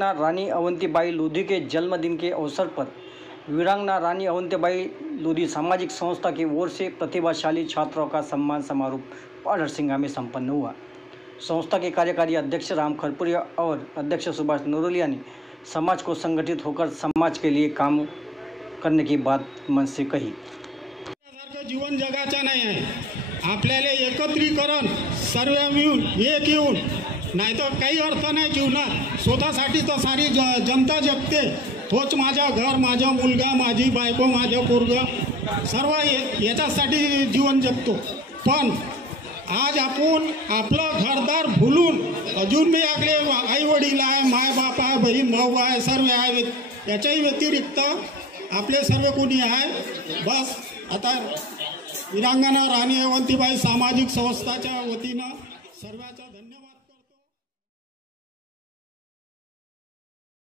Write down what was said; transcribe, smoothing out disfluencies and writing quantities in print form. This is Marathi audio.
रानी अवंतीबाई लोधी के जन्मदिन के अवसर पर वीरांगना रानी अवंतीबाई लोधी सामाजिक संस्था की ओर से प्रतिभाशाली छात्रों का सम्मान समारोह पाडरसिंगा में संपन्न हुआ। संस्था के कार्यकारी अध्यक्ष राम खरपुरिया और अध्यक्ष सुभाष नरोलिया ने समाज को संगठित होकर समाज के लिए काम करने की बात मन से कही। जीवन जगाचं नाही आहे, आपल्याला एकत्रीकरण सर्व मिळून एक येऊन, नाहीतर काही अर्थ नाही जीवनात। स्वतःसाठी तर सारी जनता जगते, तोच माझा घर, माझा मुलगा, माझी बायको, माझा पोरगा सर्व याच्यासाठी जीवन जगतो। पण आज आपण आपलं घरदार भुलून अजून मी आपले आई वडील आहे, माय बाप आहे, बहीण भाऊ आहे, सर्व आहे, याच्याही व्यतिरिक्त आपले सर्व कोणी आहे। बस आता वीरांगना रानी अवंतीबाई सामाजिक संस्थाच्या वतीनं सर्वांचा